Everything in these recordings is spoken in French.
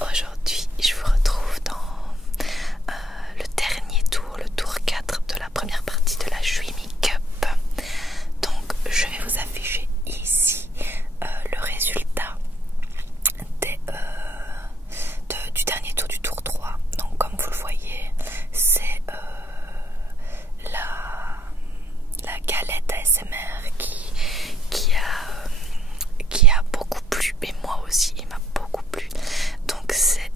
Aujourd'hui, je vous retrouve dans le dernier tour, le tour 4 de la première partie de la Juimi Cup. Donc, je vais vous afficher ici le résultat du dernier tour du tour 3. Donc, comme vous le voyez, c'est la galette ASMR qui a beaucoup plu, et moi aussi il m'a beaucoup plu. Donc c'est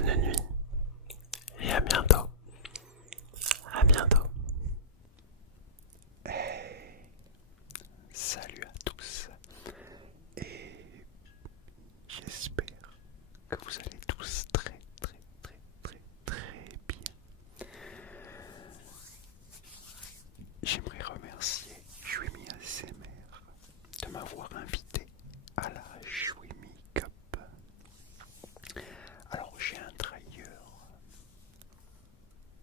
bonne nuit et à bientôt. À bientôt. Hey, salut à tous et j'espère que vous allez tous très bien. J'aimerais remercier Juimi ASMR de m'avoir invité à la Juimi Cup. Alors j'ai un trailer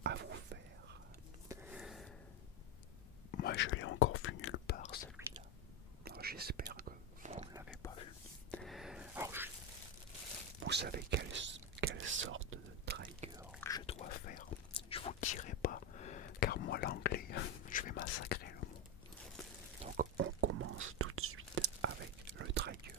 à vous faire. Moi je l'ai encore vu nulle part celui-là. Alors j'espère que vous ne l'avez pas vu. Alors vous savez quelle sorte de trigger je dois faire. Je vous dirai pas car moi l'anglais je vais massacrer le mot. Donc on commence tout de suite avec le trigger.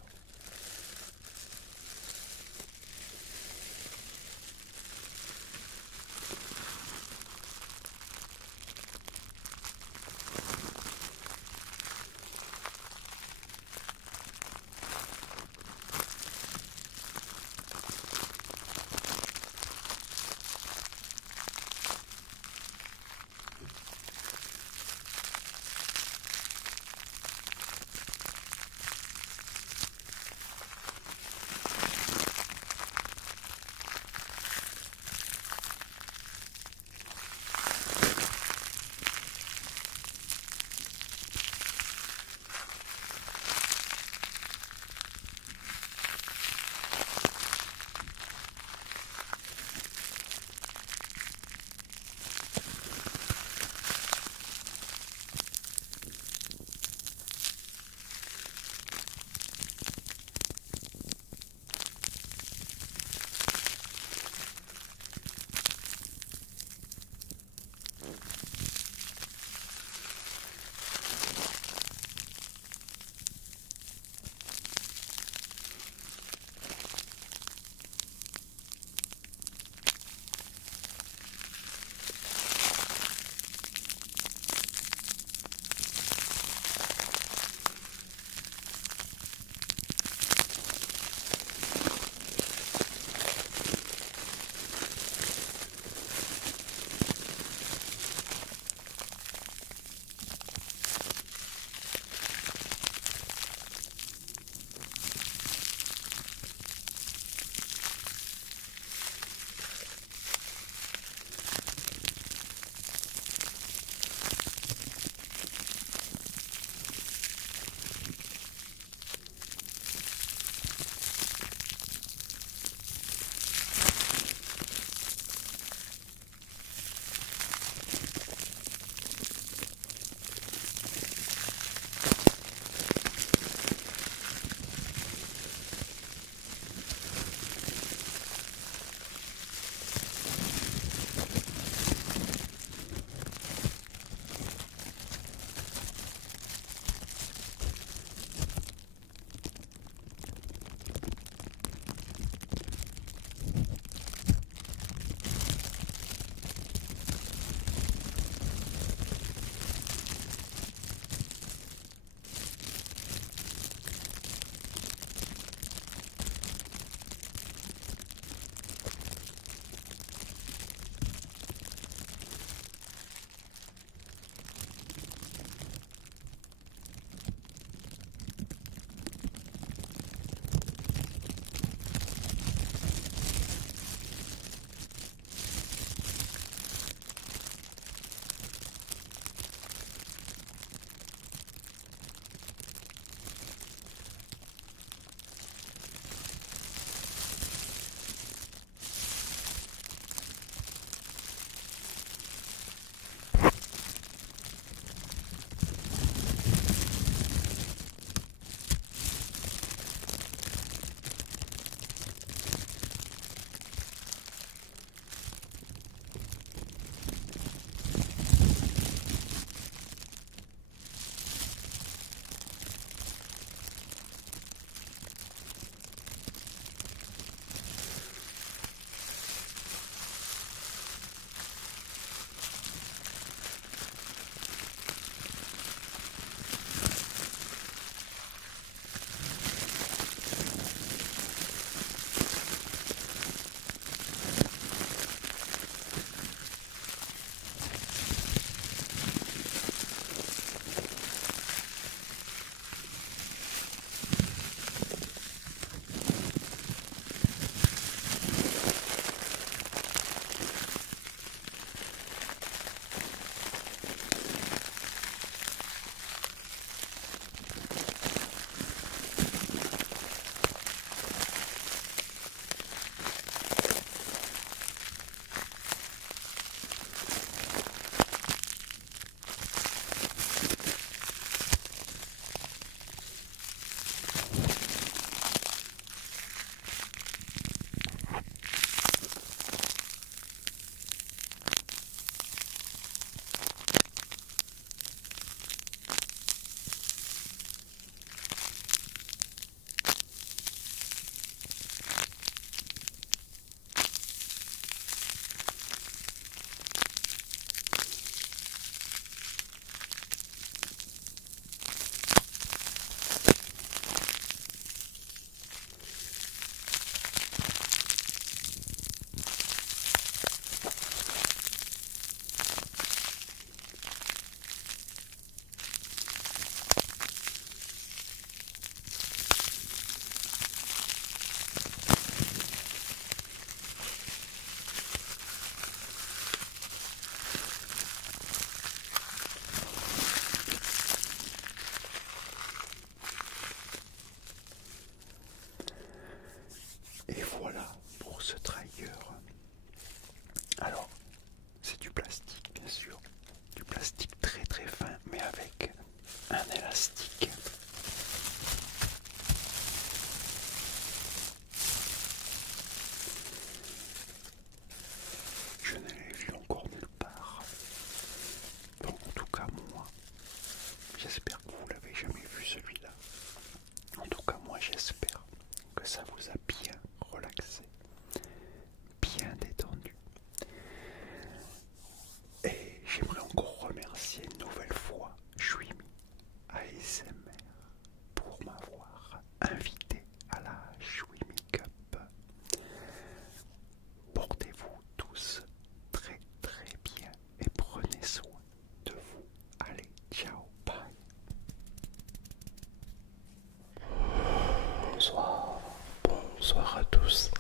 bonsoir à tous.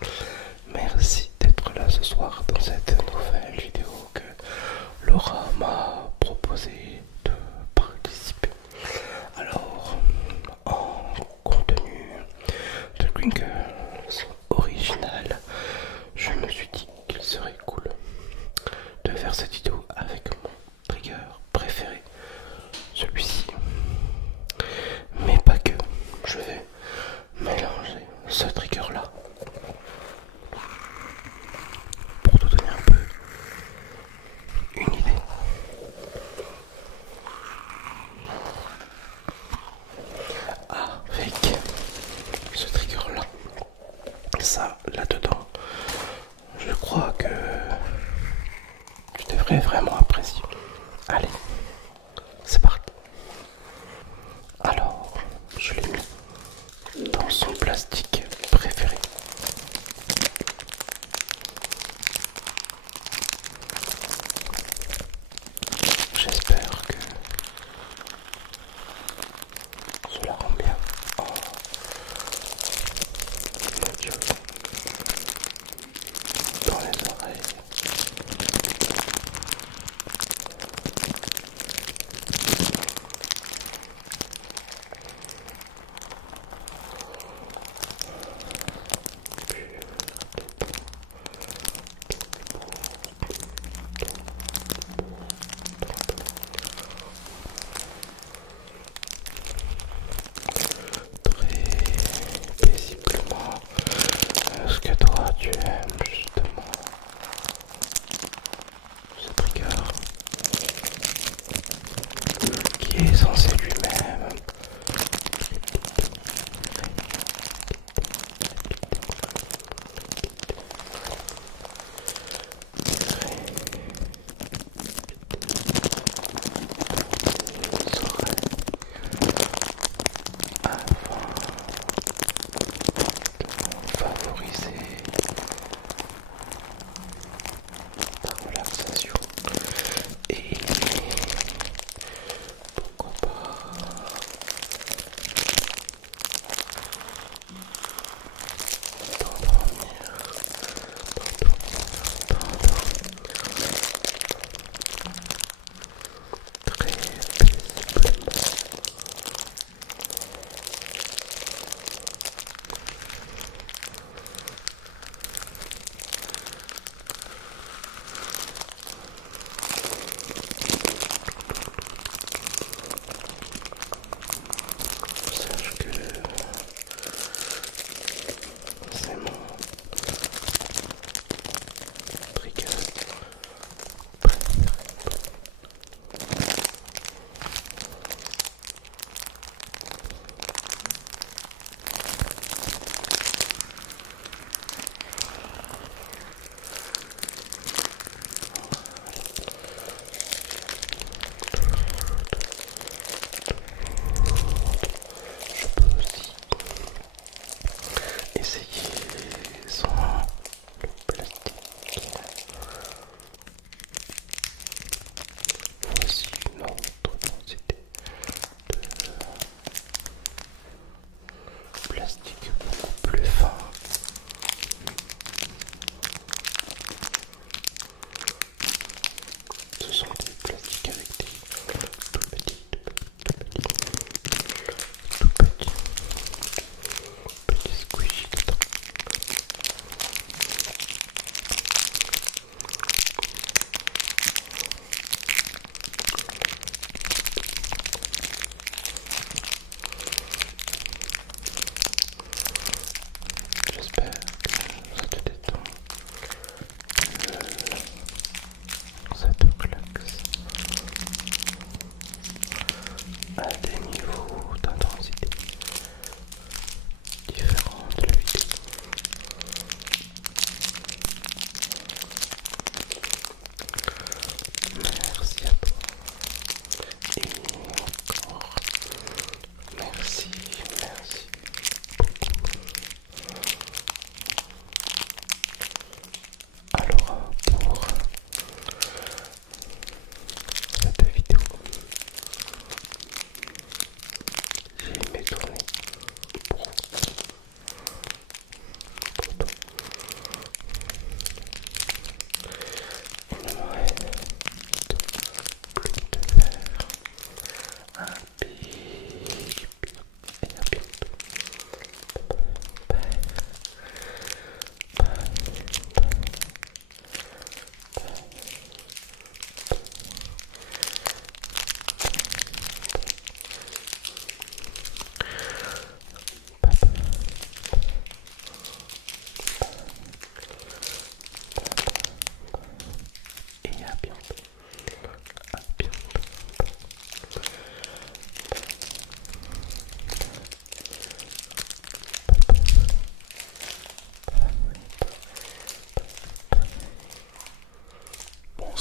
Merci d'être là ce soir dans cette nouvelle vidéo que Laura m'a proposé de participer. Alors, en contenu de Crinkles original, je me suis dit qu'il serait cool de faire cette vidéo avec mon trigger préféré, celui-ci. Mais pas que, je vais mélanger ce trigger là pour te donner un peu une idée. Avec ce trigger là, ça là dedans, je crois que tu devrais vraiment apprécier. Allez, c'est parti. Alors, je l'ai mis dans son plastique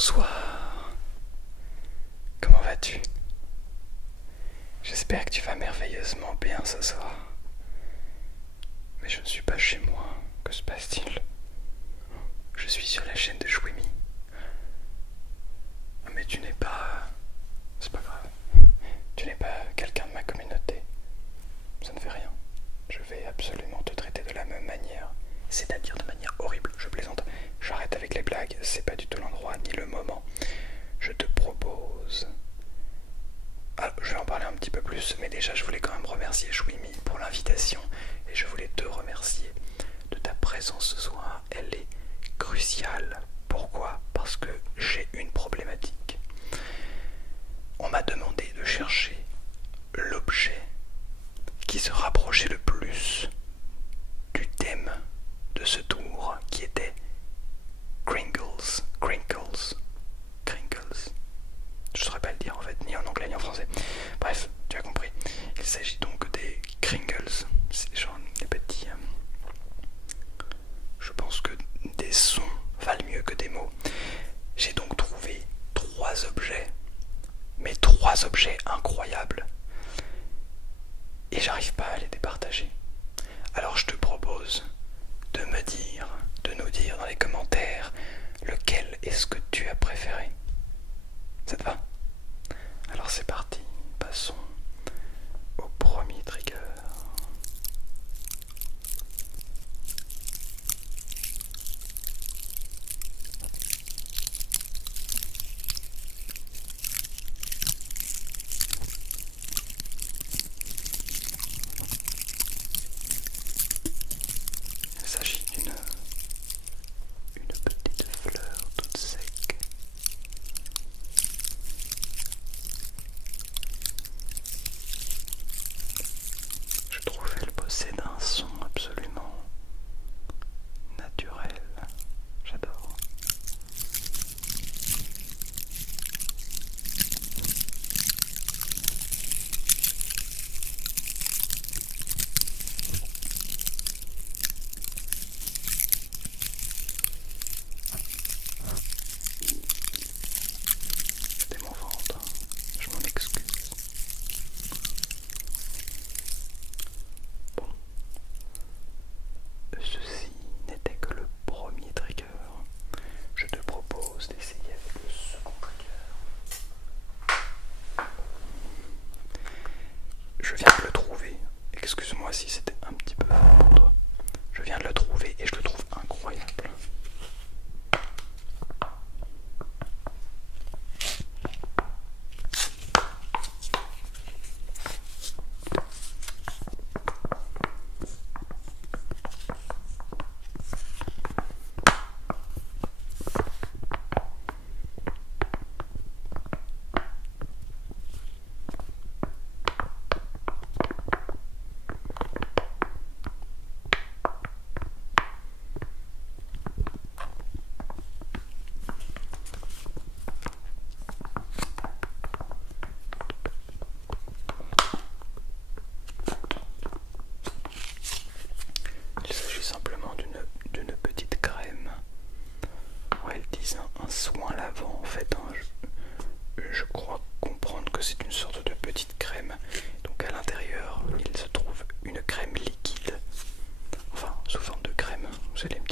Bonsoir. Comment vas-tu? J'espère que tu vas merveilleusement bien ce soir. Mais je ne suis pas chez moi. Que se passe-t-il? Je suis sur la chaîne de Chouimi. Mais tu n'es pas... C'est pas grave. Tu n'es pas quelqu'un de ma communauté. Ça ne fait rien. Je vais absolument te traiter de la même manière. C'est-à-dire de manière horrible. Je plaisante. J'arrête avec les blagues. C'est pas du tout l'endroit ni le moment. Je te propose... Ah, je vais en parler un petit peu plus, mais déjà je voulais quand même remercier Chouimi pour l'invitation et je voulais te remercier de ta présence ce soir. Elle est cruciale. Pourquoi? Parce que j'ai une problématique. On m'a demandé de chercher l'objet qui se rapprochait le plus du thème de ce tour, qui était Crinkles. Je ne saurais pas le dire en fait, ni en anglais ni en français. Bref, tu as compris. Il s'agit donc des Kringles. C'est genre des petits... je pense que des sons valent mieux que des mots. J'ai donc trouvé 3 objets. Mais 3 objets incroyables. Et j'arrive pas à les départager. Alors je te propose de nous dire dans les commentaires lequel est-ce que tu as préféré. Ça te va? Alors c'est parti, passons au premier trigger. Il s'agit d'une petite fleur toute sec. Je trouve qu'elle possède un son absolument naturel. J'adore. C'était mon ventre. Je m'en excuse. Bon, ceci n'était que le premier trigger. Je te propose d'essayer avec le second trigger. Je viens de le trouver. Excuse-moi si c'était un petit peu fort pour toi. Je viens de le trouver et je le trouve incroyable. Il s'agit simplement d'une petite crème. Ouais, ils disent un soin lavant en fait. Je crois comprendre que c'est une sorte de petite crème. Donc à l'intérieur, il se trouve une crème liquide. Enfin, sous forme de crème, vous allez me